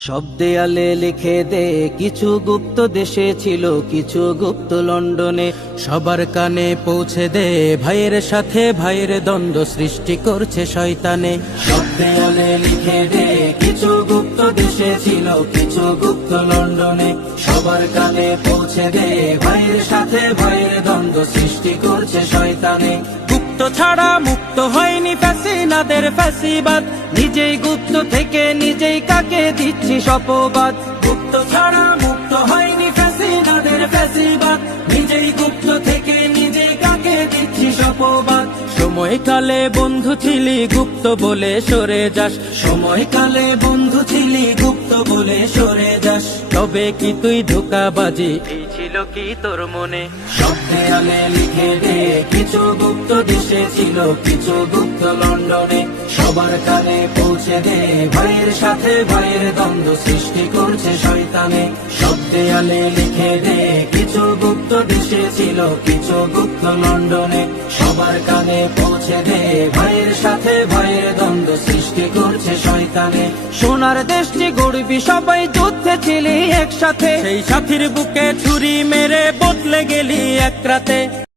সব দেয়ালে লিখে দে কিছু গুপ্ত দেশে ছিল, কিছু গুপ্ত লন্ডনে। সবার কানে পৌঁছে দে ভাইয়ের সাথে ভাইয়ের দ্বন্দ্ব সৃষ্টি করছে শয়তানে। সব দেয়ালে লিখে দে কিছু গুপ্ত দেশে ছিল, কিছু গুপ্ত লন্ডনে। সবার কানে পৌঁছে দে ভাইয়ের সাথে ভাইয়ের দ্বন্দ্ব সৃষ্টি করছে শয়তানে। গুপ্ত ছাড়া মুক্ত হয়নি ফ্যাসিনাদের ফ্যাসিবাদ, নিজেই গুপ্ত থেকে নিজেই কাকে দিচ্ছি শপবাদ। গুপ্ত ছাড়া মুক্ত হয়নি ফ্যাসিনাদের ফ্যাসিবাদ, নিজেই গুপ্ত থেকে নিজেই কাকে দিচ্ছি শপবাদ। সময়কালে বন্ধু ছিলি গুপ্ত বলে সরে যাস, সময়কালে বন্ধু ছিলি গুপ্ত বলে সরে যাস। তবে কি তুই ধোঁকাবাজি, এই ছিল কি তোর মনে? সব দেয়ালে লিখে দে কিছু গুপ্ত দেশে ছিল, কিছু গুপ্ত লন্ডনে। সবার কানে পৌঁছে দে ভাইয়ের সাথে ভাইয়ের দ্বন্দ্ব সৃষ্টি করছে শয়তানে। সব দেয়ালে লিখে দে কিছু গুপ্ত দেশে ছিল, কিছু গুপ্ত লন্ডনে। সবার কানে পৌঁছে দে ভাইয়ের সাথে ভাইয়ের দ্বন্দ্ব সৃষ্টি করছে শয়তানে। সোনার দেশটি গড়বি সবাই যুদ্ধে ছিলি একসাথে, সেই সাথীর বুকে ছুরি মেরে বদলে গেলি এক রাতে।